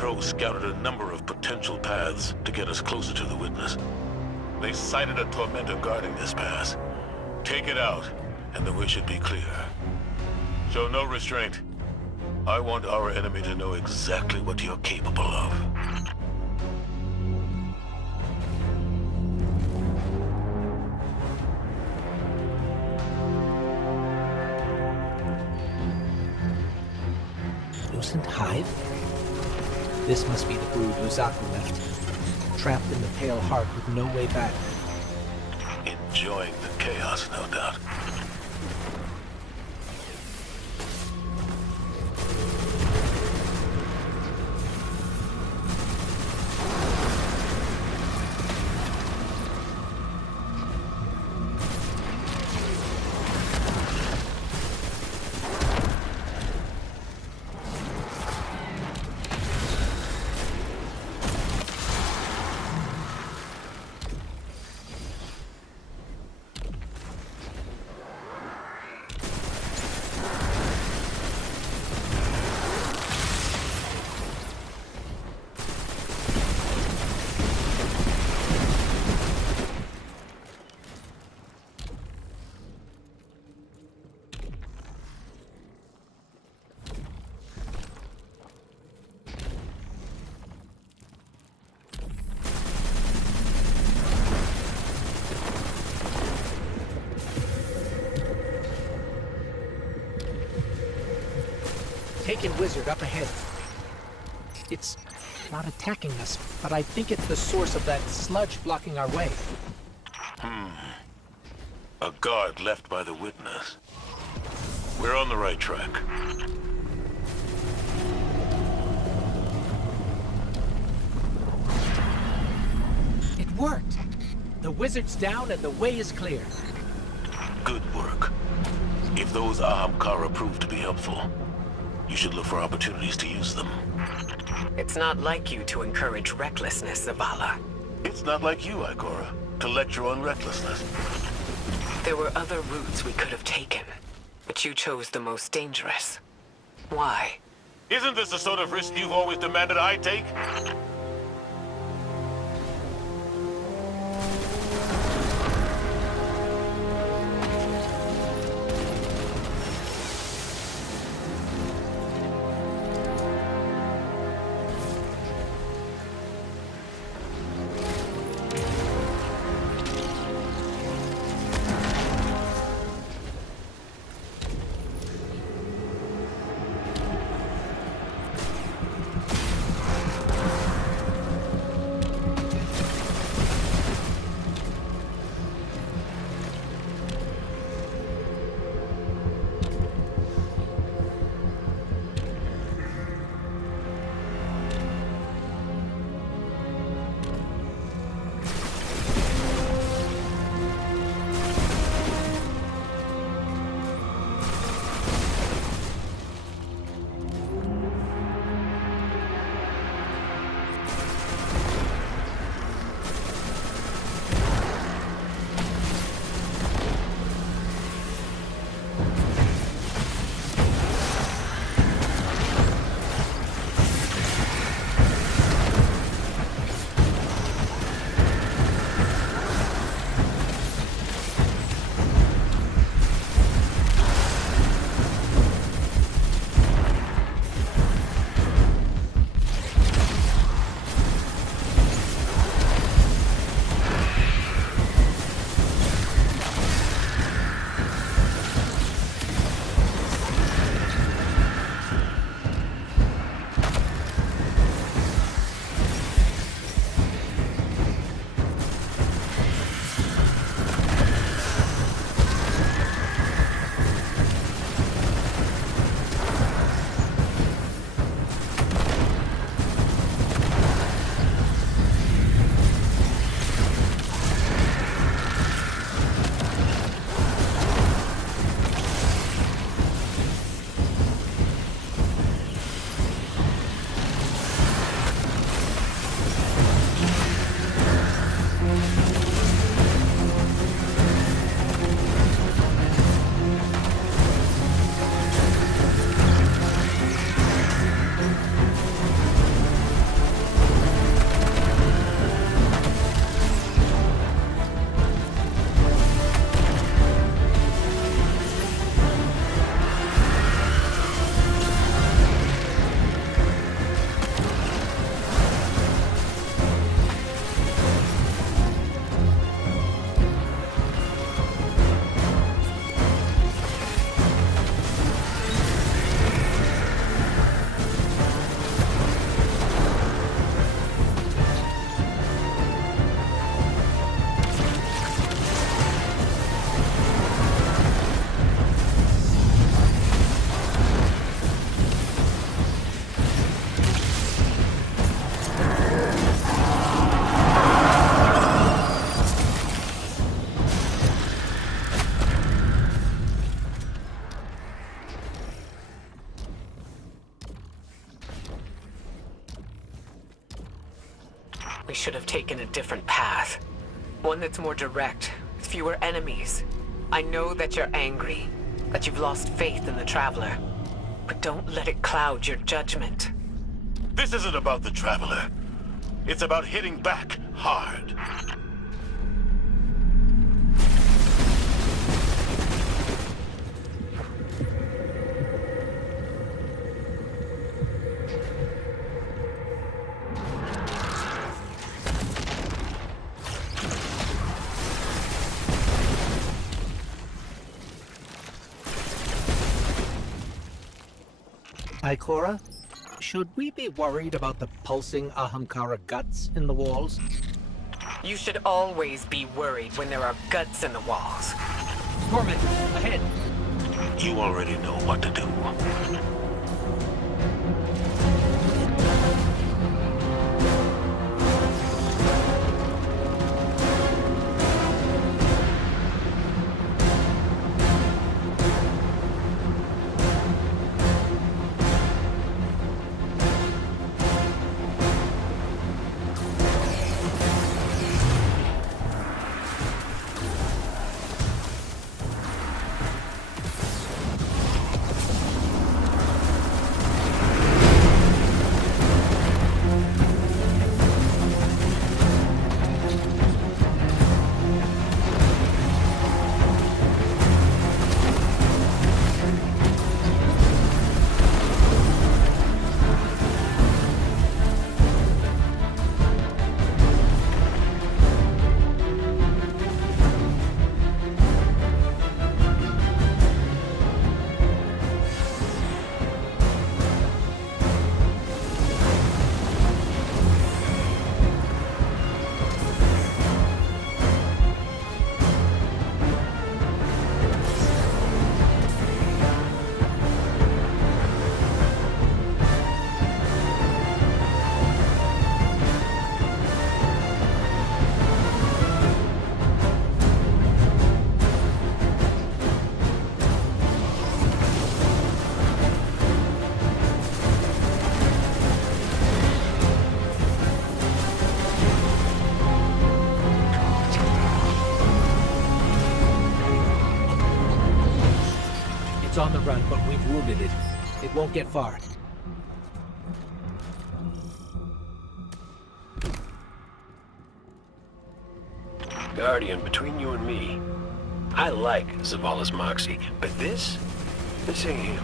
Pro scouted a number of potential paths to get us closer to the witness. They sighted a tormentor guarding this pass. Take it out, and the way should be clear. Show no restraint. I want our enemy to know exactly what you're capable of. Lucent Hive? This must be the brood Uzaku left. Trapped in the Pale Heart with no way back. Enjoying the chaos, no doubt. Taken Wizard up ahead. It's not attacking us, but I think it's the source of that sludge blocking our way. A guard left by the witness. We're on the right track. It worked! The Wizard's down and the way is clear. Good work. If those Ahamkara prove to be helpful, you should look for opportunities to use them. It's not like you to encourage recklessness, Zavala. It's not like you, Ikora, to lecture on recklessness. There were other routes we could have taken, but you chose the most dangerous. Why? Isn't this the sort of risk you've always demanded I take? We should have taken a different path. One that's more direct, with fewer enemies. I know that you're angry, that you've lost faith in the Traveler. But don't let it cloud your judgment. This isn't about the Traveler. It's about hitting back hard. Ikora, should we be worried about the pulsing Ahamkara guts in the walls? You should always be worried when there are guts in the walls. Gorman, ahead! You already know what to do. It's on the run, but we've wounded it. It won't get far. Guardian, between you and me, I like Zavala's moxie, but this ain't him.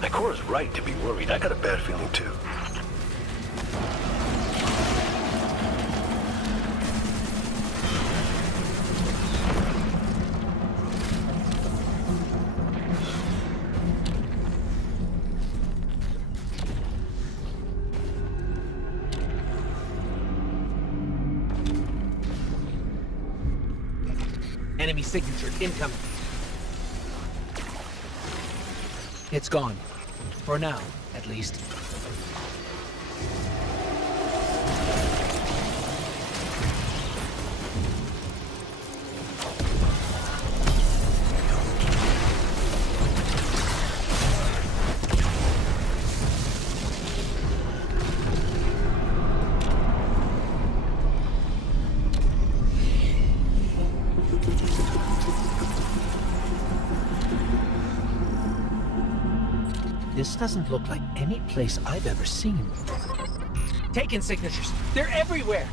Ikora's right to be worried. I got a bad feeling too. Enemy signature incoming. It's gone. For now, at least. This doesn't look like any place I've ever seen. Taken signatures. They're everywhere.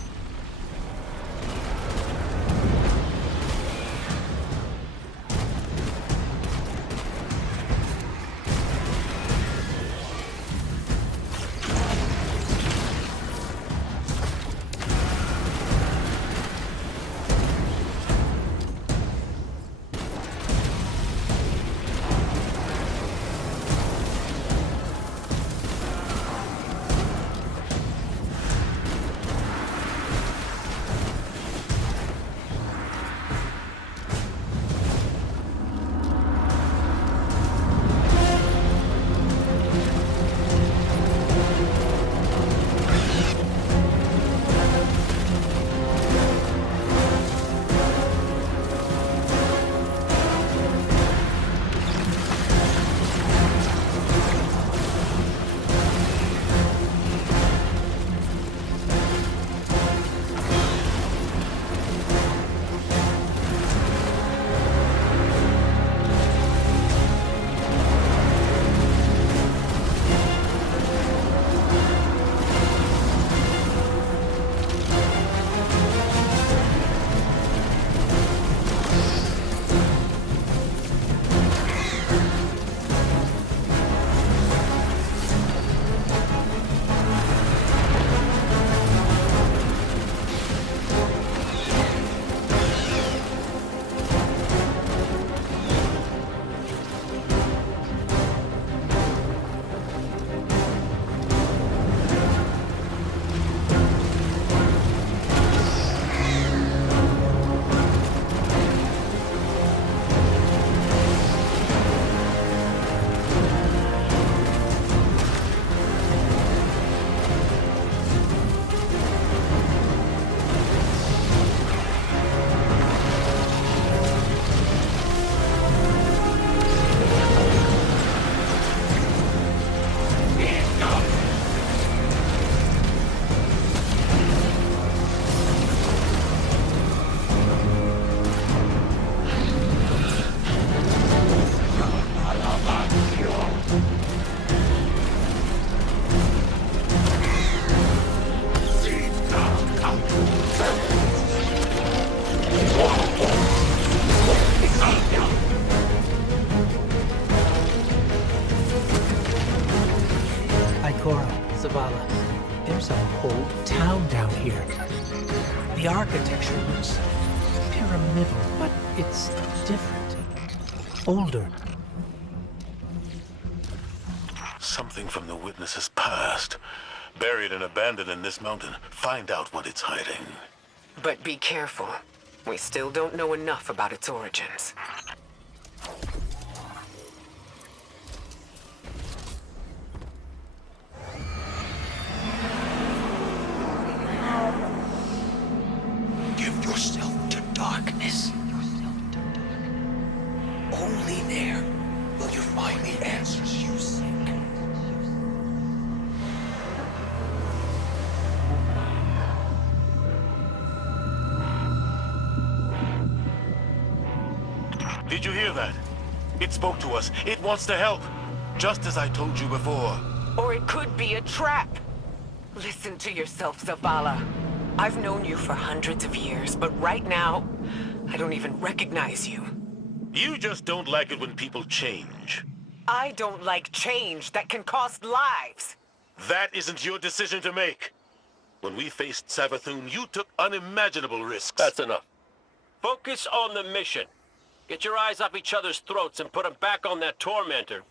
town down here. The architecture looks pyramidal, but it's different. Older. Something from the witness's past. Buried and abandoned in this mountain. Find out what it's hiding. But be careful. We still don't know enough about its origins. Give yourself to darkness. Only there will you find the answers you seek. Did you hear that? It spoke to us. It wants to help. Just as I told you before. Or it could be a trap. Listen to yourself, Zavala. I've known you for hundreds of years, but right now, I don't even recognize you. You just don't like it when people change. I don't like change that can cost lives. That isn't your decision to make. When we faced Savathun, you took unimaginable risks. That's enough. Focus on the mission. Get your eyes off each other's throats and put them back on that tormentor.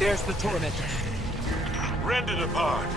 There's the tormentor. Rend it apart.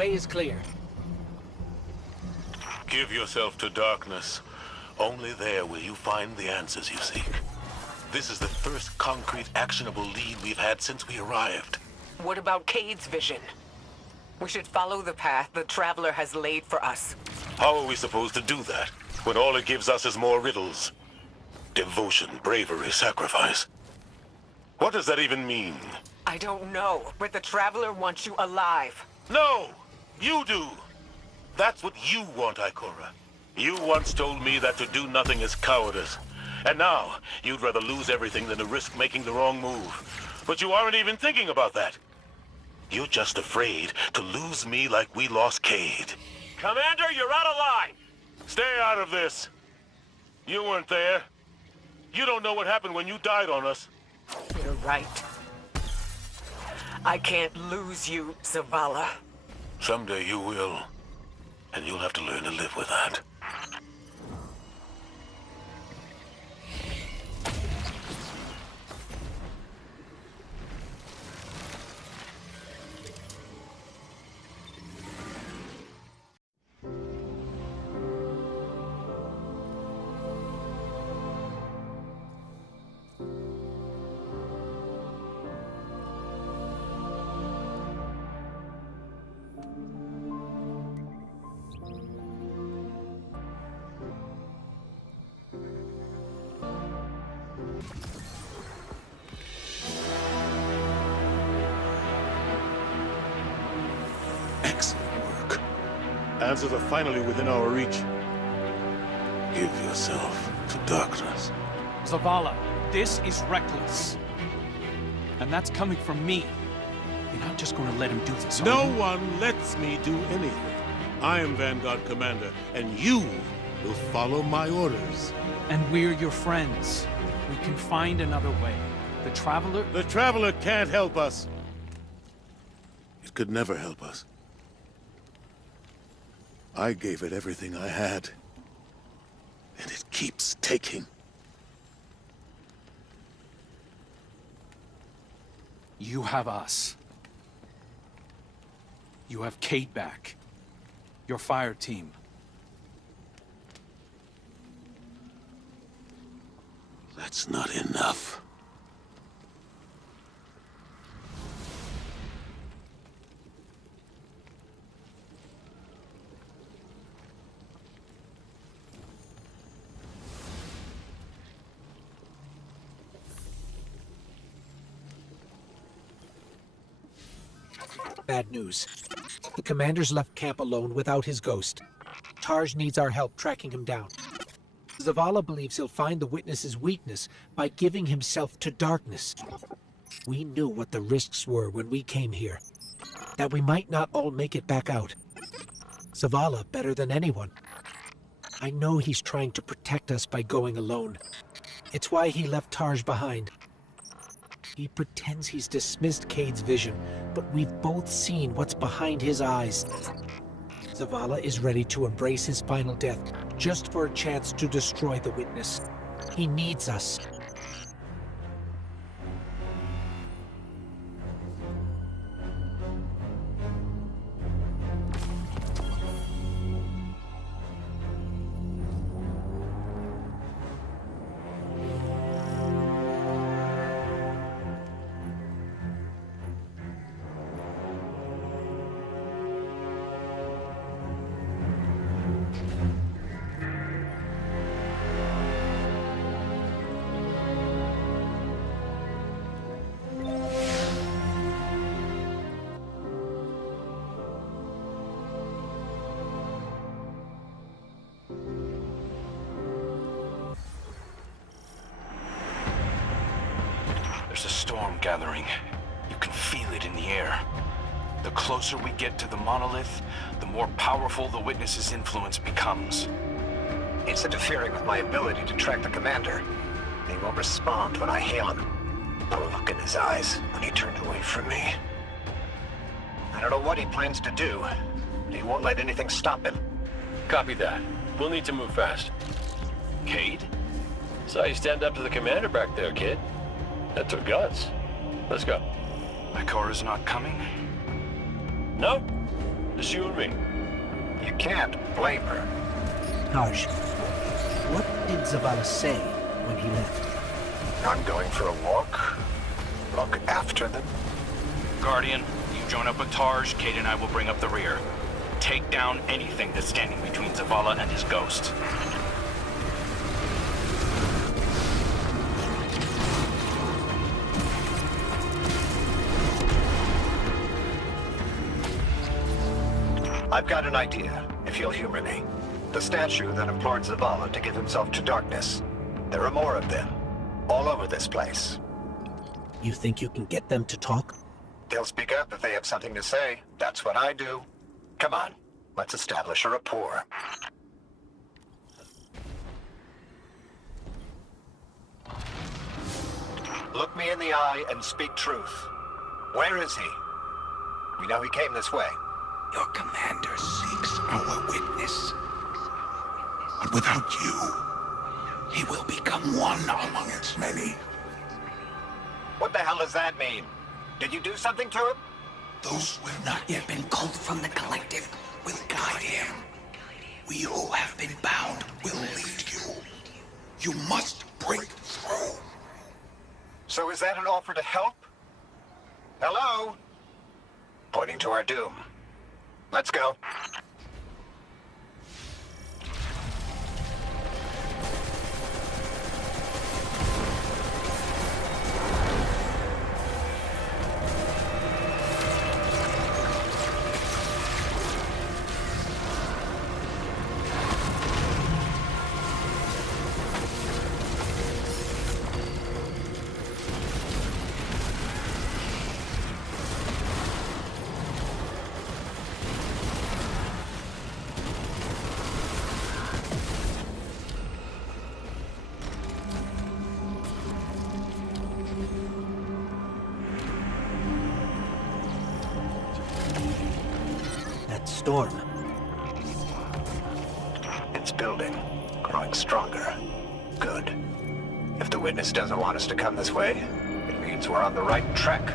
way is clear. Give yourself to darkness. Only there will you find the answers you seek. This is the first concrete, actionable lead we've had since we arrived. What about Cade's vision? We should follow the path the Traveler has laid for us. How are we supposed to do that, when all it gives us is more riddles? Devotion, bravery, sacrifice. What does that even mean? I don't know, but the Traveler wants you alive. No! You do! That's what you want, Ikora. You once told me that to do nothing is cowardice. And now, you'd rather lose everything than to risk making the wrong move. But you aren't even thinking about that. You're just afraid to lose me like we lost Cade. Commander, you're out of line! Stay out of this. You weren't there. You don't know what happened when you died on us. You're right. I can't lose you, Zavala. Someday you will. And you'll have to learn to live with that. Excellent work. Answers are finally within our reach. Give yourself to darkness. Zavala, this is reckless. And that's coming from me. You're not just going to let him do this, are No you? one lets me do anything. I am Vanguard Commander, and you will follow my orders. And we're your friends. We can find another way. The Traveler... The Traveler can't help us. It could never help us. I gave it everything I had, and it keeps taking. You have us. You have Cade back. Your fire team. That's not enough. Bad news. The commander's left camp alone without his ghost. Tarj needs our help tracking him down. Zavala believes he'll find the witness's weakness by giving himself to darkness. We knew what the risks were when we came here. That we might not all make it back out. Zavala better than anyone. I know he's trying to protect us by going alone. It's why he left Tarj behind. He pretends he's dismissed Cade's vision, but we've both seen what's behind his eyes. Zavala is ready to embrace his final death, just for a chance to destroy the witness. He needs us. There's a storm gathering. You can feel it in the air. The closer we get to the monolith, the more powerful the witness's influence becomes. It's interfering with my ability to track the commander. He won't respond when I hail him. The look in his eyes when he turned away from me. I don't know what he plans to do, but he won't let anything stop him. Copy that. We'll need to move fast. Cade? Saw you stand up to the commander back there, kid. That took guts. Let's go. Ikora's not coming? No. Just you and me. You can't blame her. Taj, what did Zavala say when he left? I'm going for a walk. Look after them. Guardian, you join up with Tarj, Kate and I will bring up the rear. Take down anything that's standing between Zavala and his ghost. I've got an idea, if you'll humor me. The statue that implored Zavala to give himself to darkness. There are more of them, all over this place. You think you can get them to talk? They'll speak up if they have something to say. That's what I do. Come on, let's establish a rapport. Look me in the eye and speak truth. Where is he? We know he came this way. Your commander seeks our witness. But without you, he will become one among its many. What the hell does that mean? Did you do something to him? Those who have not yet been culled from the collective will guide him. We who have been bound will lead you. You must break through. So is that an offer to help? Hello? Pointing to our doom. Let's go. Storm. It's building, growing stronger. Good. If the witness doesn't want us to come this way, it means we're on the right track.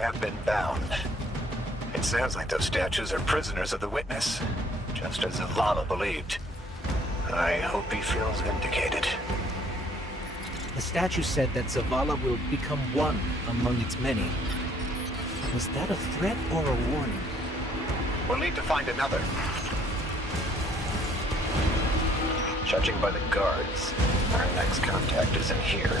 Have been bound. It sounds like those statues are prisoners of the witness, just as Zavala believed. I hope he feels vindicated. The statue said that Zavala will become one among its many. Was that a threat or a warning? We'll need to find another. Judging by the guards, our next contact isn't here.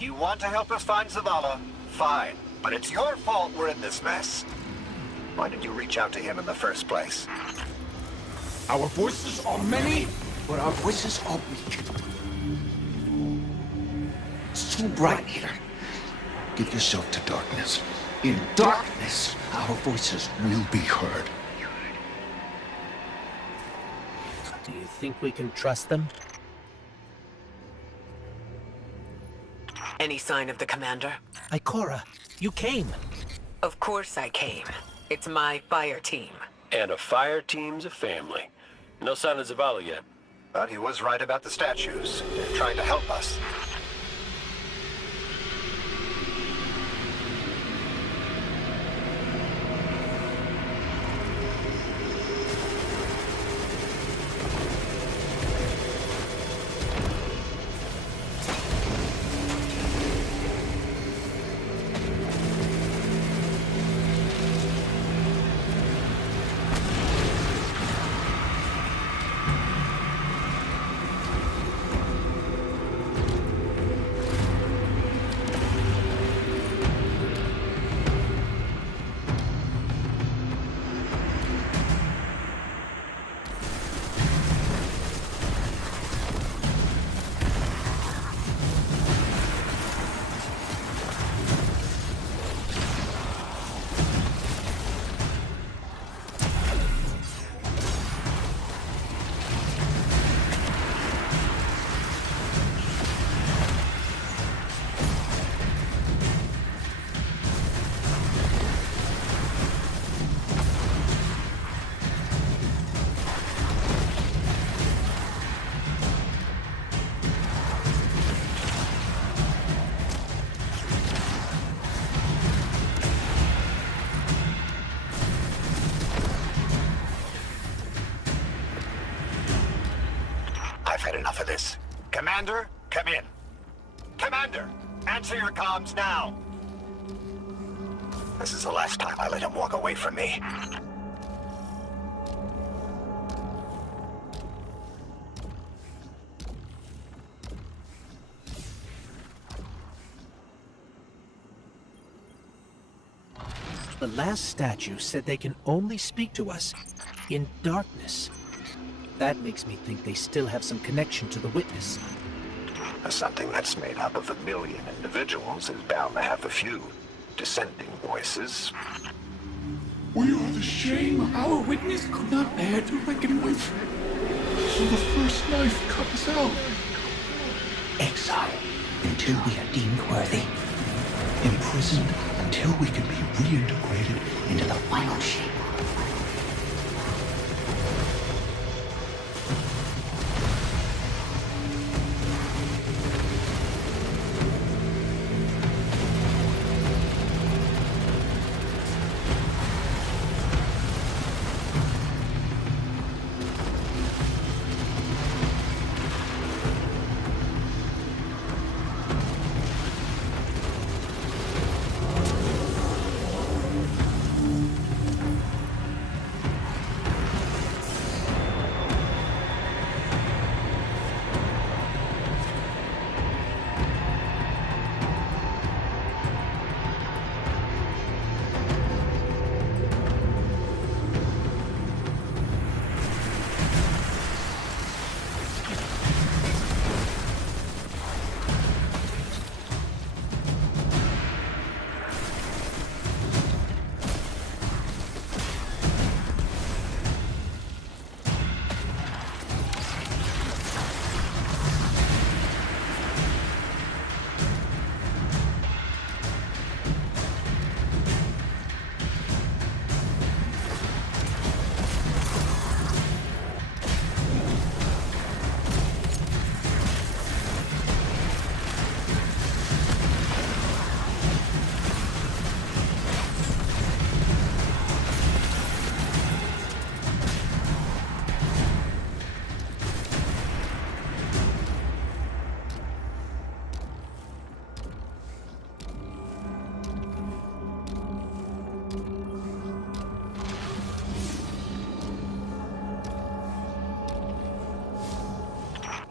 You want to help us find Zavala? Fine. But it's your fault we're in this mess. Why did you reach out to him in the first place? Our voices are many, but our voices are weak. It's too bright here. Give yourself to darkness. In darkness, our voices will be heard. Do you think we can trust them? Any sign of the commander? Ikora, you came. Of course I came. It's my fire team. And a fire team's a family. No sign of Zavala yet. But he was right about the statues. They're trying to help us. I've had enough of this. Commander, come in. Commander, answer your comms now. This is the last time I let him walk away from me. The last statue said they can only speak to us in darkness. That makes me think they still have some connection to the witness. Something that's made up of 1 million individuals is bound to have a few dissenting voices. We are the shame our witness could not bear to reckon with. So the first knife comes out. Exile until we are deemed worthy. Imprisoned until we can be reintegrated into the final shape.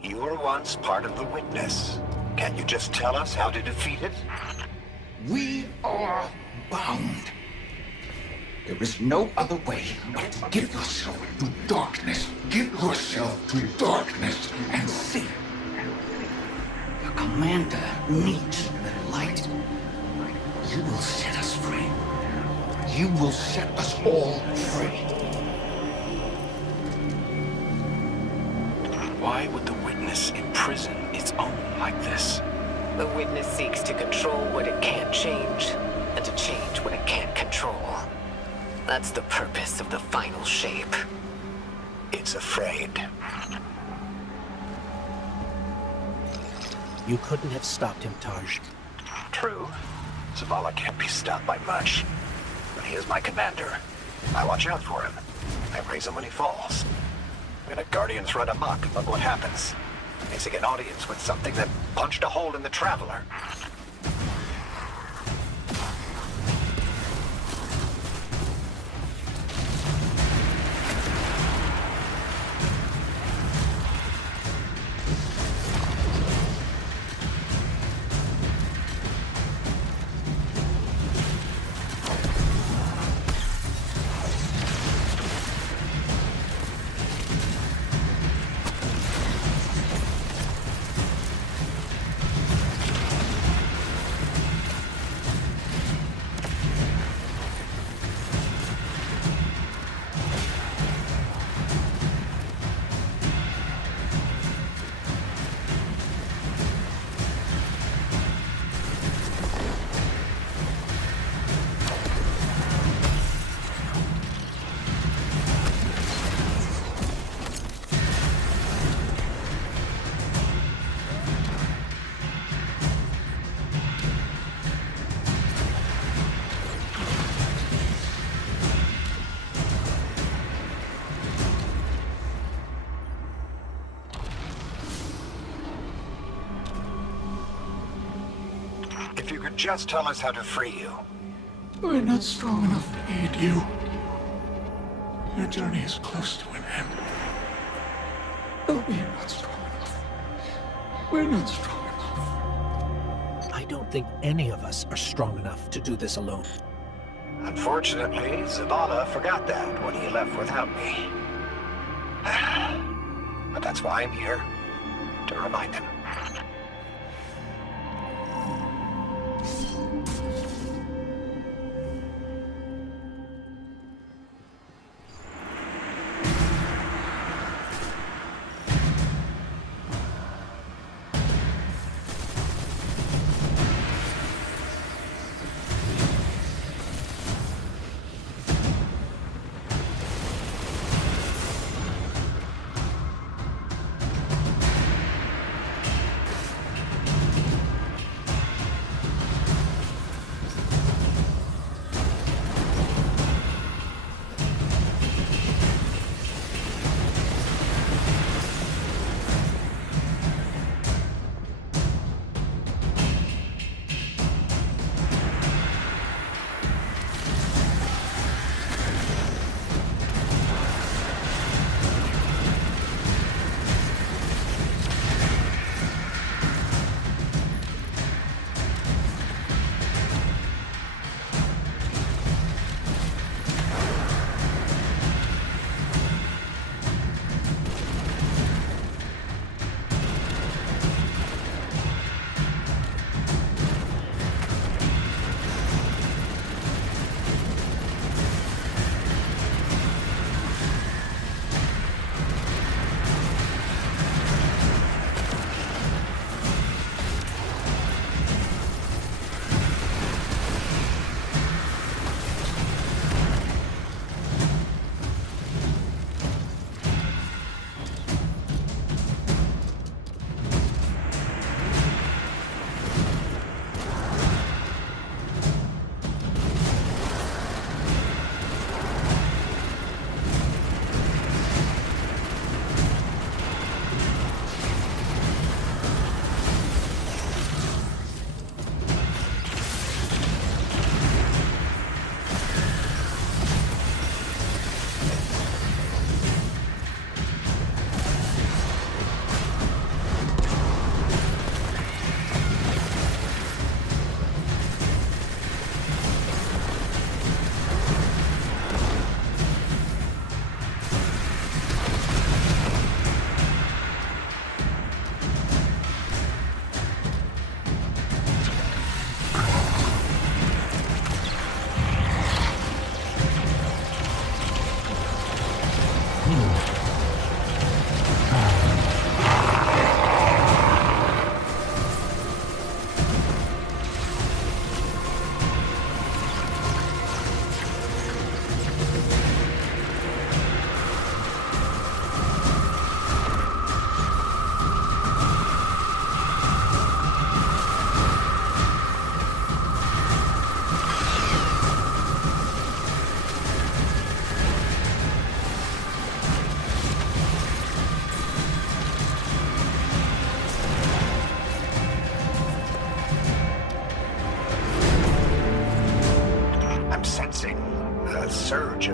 You were once part of the witness. Can't you just tell us how to defeat it? We are bound. There is no other way but to give yourself to darkness. Give yourself to darkness and see. The commander needs the light. You will set us free. You will set us all free. Why would the witness imprison its own like this? The witness seeks to control what it can't change, and to change what it can't control. That's the purpose of the final shape. It's afraid. You couldn't have stopped him, Taj. True. Zavala can't be stopped by much. But he is my commander. I watch out for him. I raise him when he falls. When a Guardians run amok, look what happens. Facing an audience with something that punched a hole in the Traveler. If you could just tell us how to free you. We're not strong enough to aid you. Your journey is close to an end. But we're not strong enough. We're not strong enough. I don't think any of us are strong enough to do this alone. Unfortunately, Zavala forgot that when he left without me. But that's why I'm here. To remind him.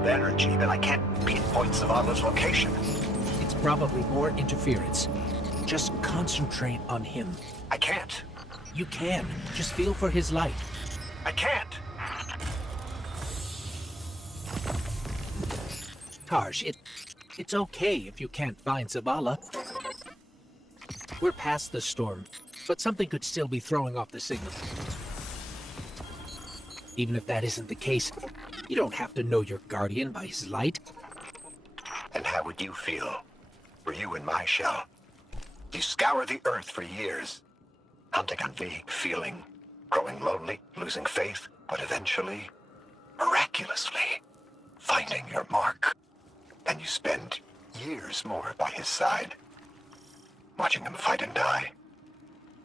controlled energy, then I can't pinpoint Zavala's location. It's probably more interference. Just concentrate on him. I can't. You can. Just feel for his light. I can't. Tarj, it's okay if you can't find Zavala. We're past the storm, but something could still be throwing off the signal. Even if that isn't the case, you don't have to know your guardian by his light. And how would you feel? Were you in my shell? You scour the earth for years, hunting on vague feeling, growing lonely, losing faith, but eventually, miraculously, finding your mark. And you spend years more by his side, watching him fight and die,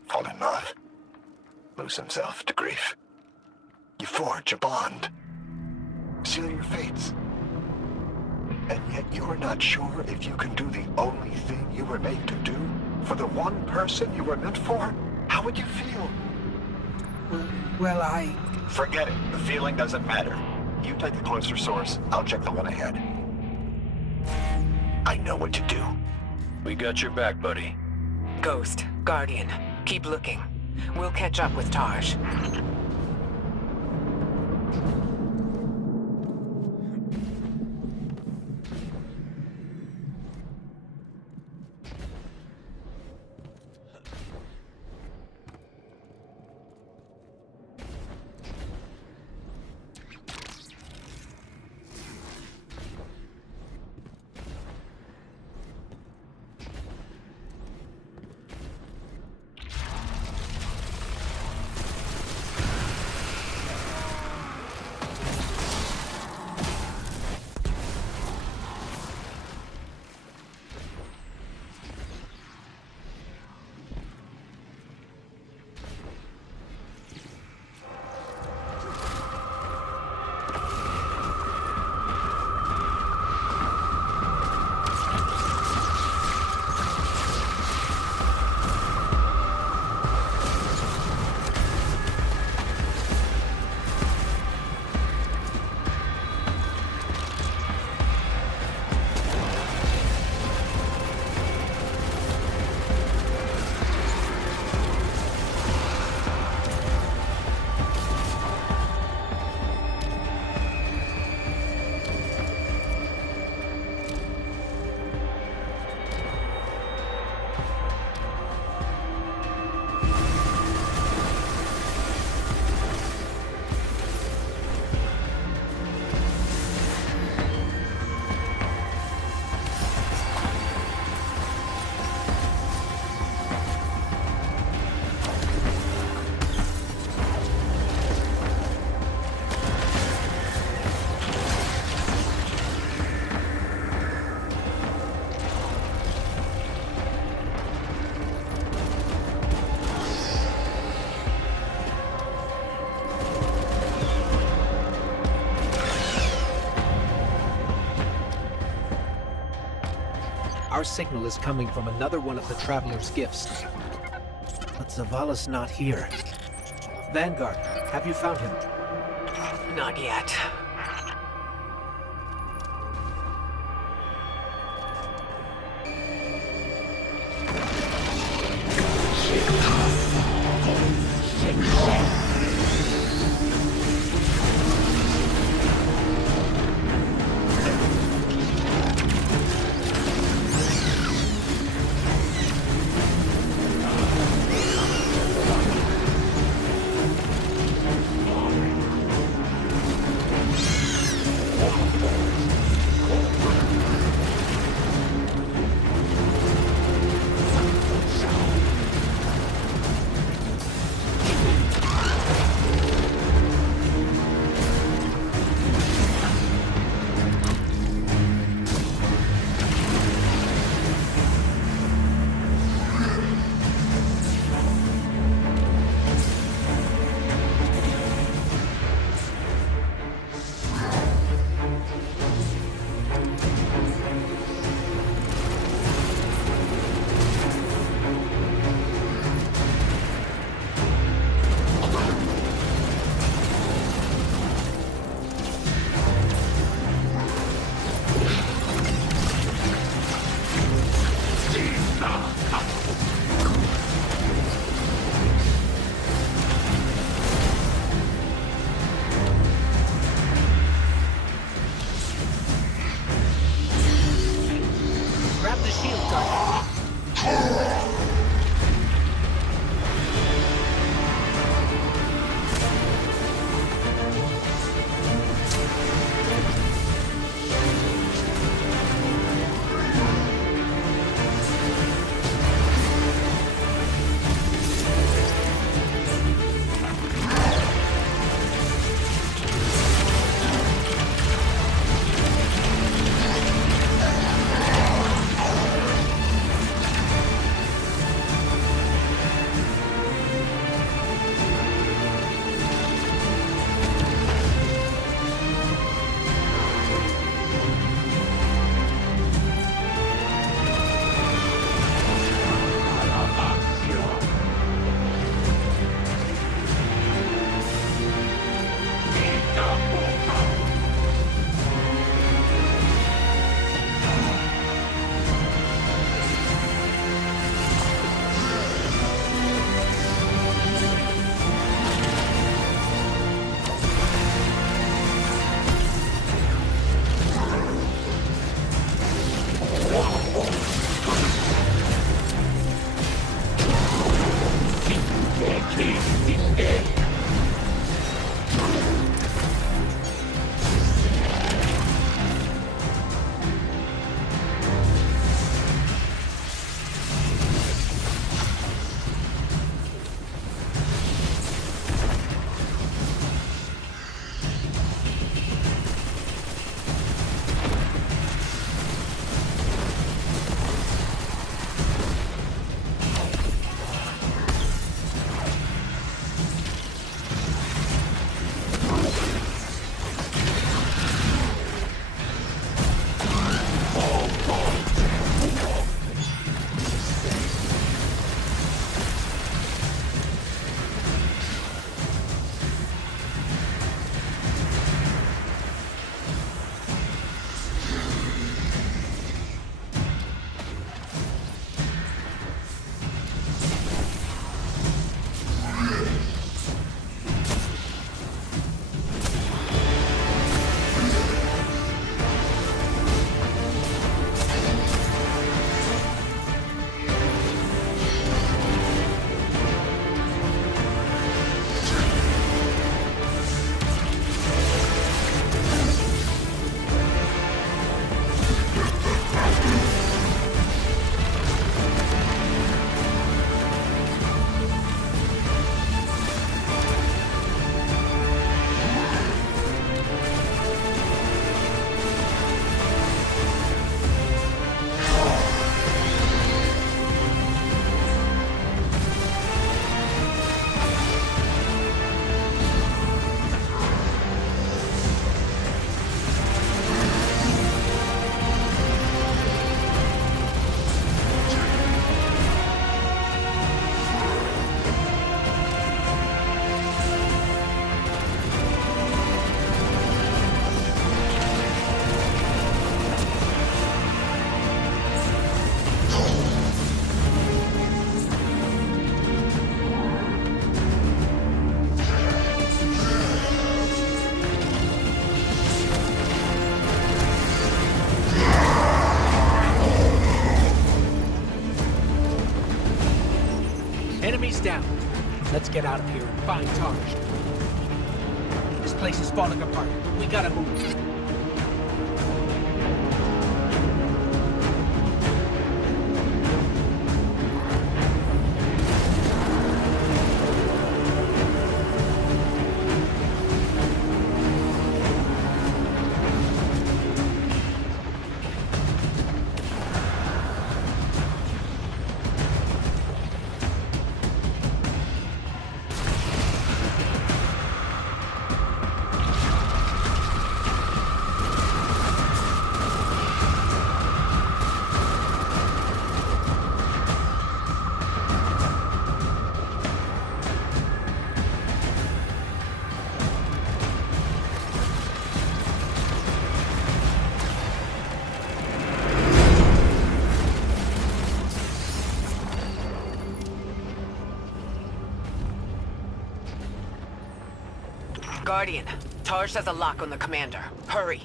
fall in love, lose himself to grief. You forge a bond, seal your fates. And yet you're not sure if you can do the only thing you were made to do for the one person you were meant for? How would you feel? Well, I... Forget it. The feeling doesn't matter. You take the closer source, I'll check the one ahead. I know what to do. We got your back, buddy. Ghost, Guardian, keep looking. We'll catch up with Tarj. Our signal is coming from another one of the Traveler's gifts. But Zavala's not here. Vanguard, have you found him? Not yet. Grab the shield, Guardian. Enemies down. Let's get out of here and find Taj. This place is falling apart. We gotta move. Guardian, Tarj has a lock on the commander. Hurry.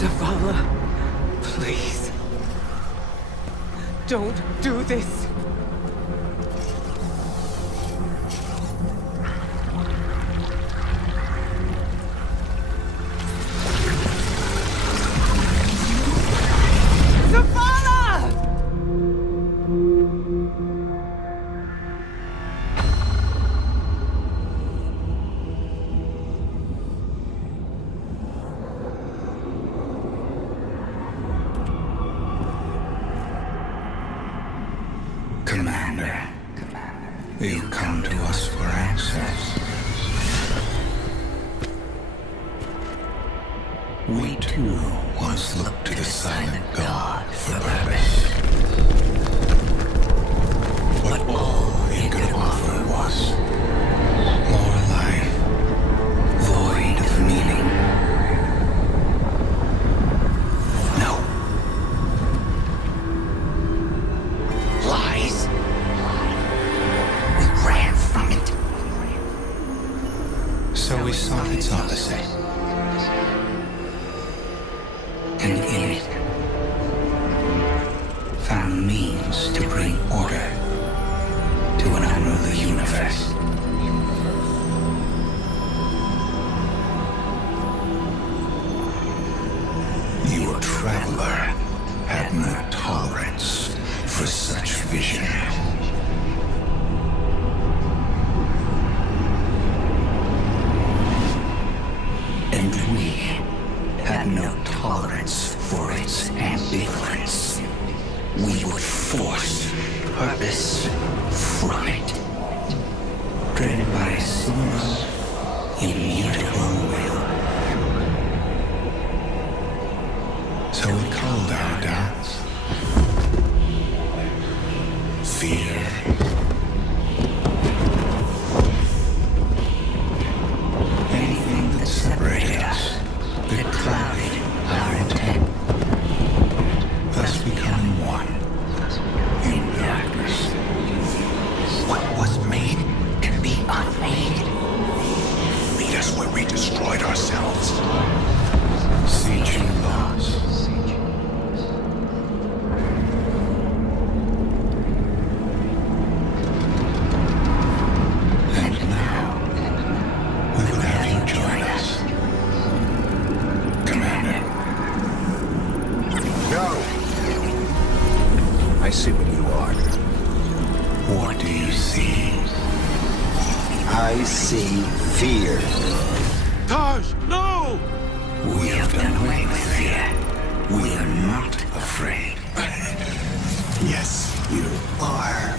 Zavala, please. Don't do this. Commander, you come to us for answers. We too once looked to the silent God for purpose. But all it could offer was more life, void of meaning. No. Lies. We ran from it. So we sought its opposite. And in it, found means to bring order to an unruly universe. Your traveler had no tolerance for such vision. And we had no tolerance for its ambivalence. We would force purpose from it, driven by a single, immutable will. So we called our doubts fear. Anything that separated us, that clouded our intent, thus becoming one in darkness. What was made can be unmade. Meet us where we destroyed ourselves. Sieging laws. And now, we will have you join us. Commander. No! I see what you are. What do you see? I see fear. Taj, no! We have done away with fear. We are not afraid. Yes, you are.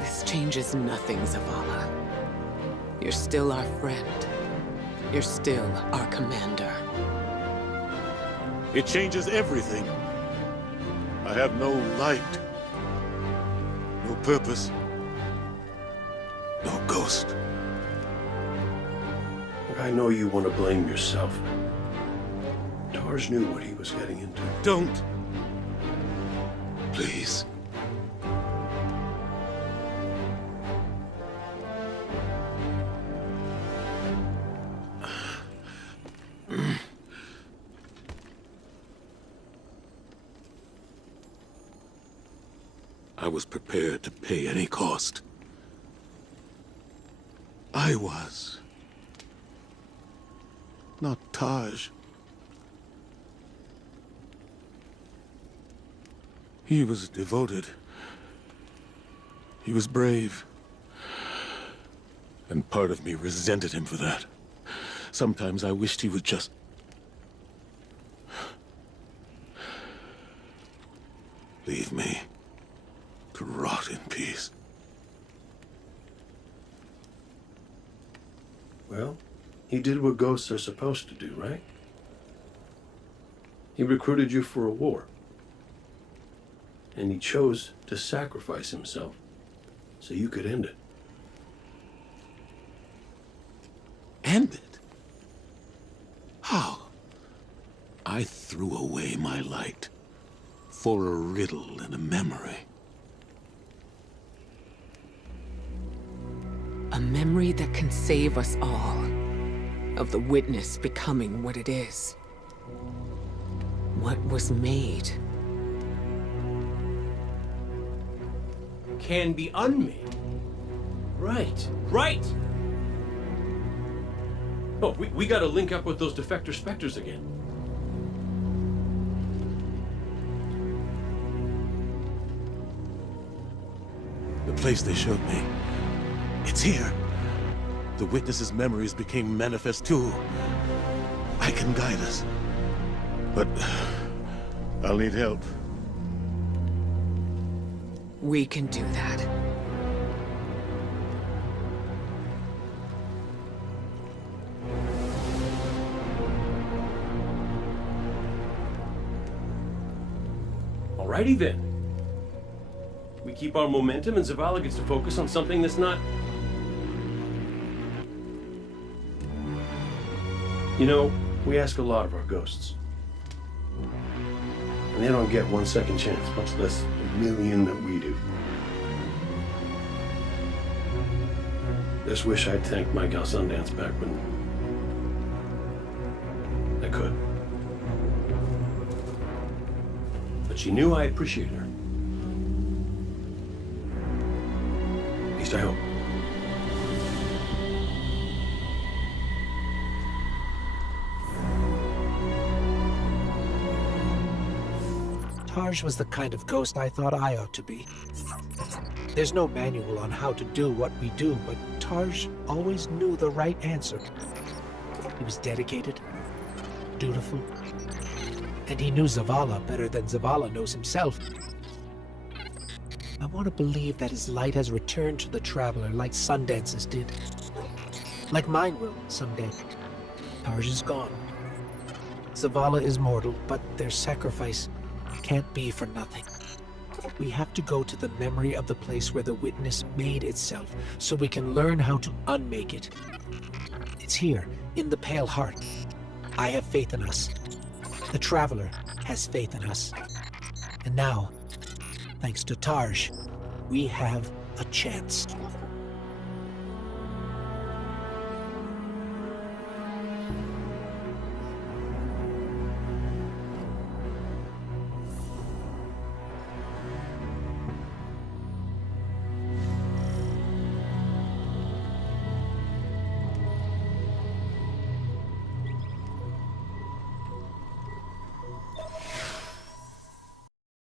This changes nothing, Zavala. You're still our friend. You're still our commander. It changes everything. I have no light, no purpose, no ghost. Look, I know you want to blame yourself. Tarj knew what he was getting into. Don't. Please. I was prepared to pay any cost. I was. Not Tarj. He was devoted. He was brave. And part of me resented him for that. Sometimes I wished he would just... leave me to rot in peace. Well, he did what ghosts are supposed to do, right? He recruited you for a war. And he chose to sacrifice himself so you could end it. End it? How? I threw away my light for a riddle and a memory. A memory that can save us all. Of the witness becoming what it is. What was made. Can be unmade. Right. Right! Oh, we gotta link up with those defector specters again. The place they showed me. It's here. The witness's memories became manifest too. I can guide us. But I'll need help. We can do that. Alrighty then. We keep our momentum and Zavala gets to focus on something that's not... You know, we ask a lot of our ghosts. And they don't get 1 second chance, much less a million that we do. Just wish I'd tanked my gal Sundance back when I could. But she knew I appreciated her. At least I hope. Tarj was the kind of ghost I thought I ought to be. There's no manual on how to do what we do, but Tarj always knew the right answer. He was dedicated, dutiful, and he knew Zavala better than Zavala knows himself. I want to believe that his light has returned to the Traveler like Sundance's did. Like mine will someday. Tarj is gone. Zavala is mortal, but their sacrifice can't be for nothing. We have to go to the memory of the place where the witness made itself, so we can learn how to unmake it. It's here, in the Pale Heart. I have faith in us. The Traveler has faith in us. And now, thanks to Tarj, we have a chance.